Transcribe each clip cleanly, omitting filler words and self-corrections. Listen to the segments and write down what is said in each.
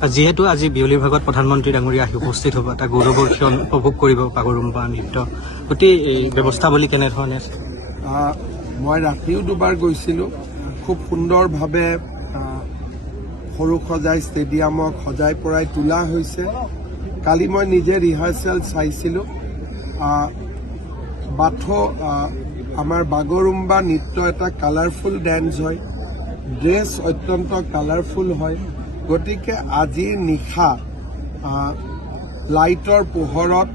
যেহেতু আজি বিয়লি ভাগত প্ৰধানমন্ত্ৰী ডাঙৰীয়া আহি উপস্থিত হ'ব, এটা গৌৰৱৰ ক্ষণ উপভোগ কৰিব বাগৰুম্বা নৃত্য, গোটেই ব্যৱস্থাৱলী কেনেধৰণে আছে? মই ৰাতিও দুবাৰ গৈছিলোঁ। খুব সুন্দৰভাৱে সৰুসজাই ষ্টেডিয়ামক সজাই পৰাই তোলা হৈছে। কালি মই নিজে ৰিহাৰ্চেল চাইছিলোঁ। আমাৰ বাগৰুম্বা নৃত্য এটা কালাৰফুল ডেন্স হয়, ড্ৰেছ অত্যন্ত কালাৰফুল হয়। গতিকে আজিৰ নিশা লাইটৰ পোহৰত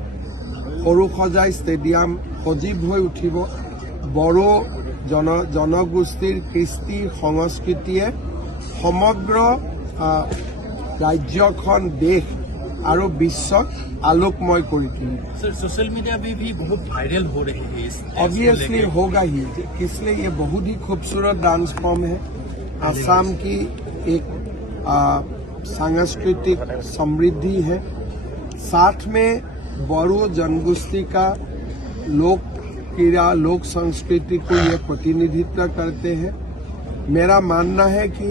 সৰুসজাই ষ্টেডিয়াম সজীৱ হৈ উঠিব। বড়ো জনগোষ্ঠীৰ কৃষ্টি সংস্কৃতিয়ে সমগ্ৰ राज्यखन देश और विश्वक आलोकमय कर तुले। सर सोशल मीडिया पे भी बहुत वायरल हो रही है। ऑब्वियसली होगा ही, इसलिए ये बहुत ही खूबसूरत डांस फॉर्म है। असम की एक सांस्कृतिक समृद्धि है, साथ में बोडो जनगोष्ठी का लोक क्रीड़ा लोक संस्कृति को ये प्रतिनिधित्व करते हैं। मेरा मानना है कि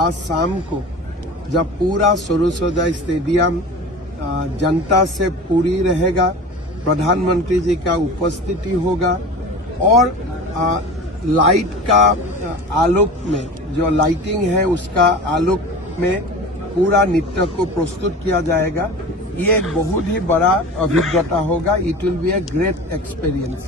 आज शाम को जब पूरा सरोसजाई स्टेडियम जनता से पूरी रहेगा, प्रधानमंत्री जी का उपस्थिति होगा और लाइट का आलोक में जो लाइटिंग है उसका आलोक में पूरा नृत्य को प्रस्तुत किया जाएगा। ये एक बहुत ही बड़ा अभिज्ञता होगा। It will be a great experience.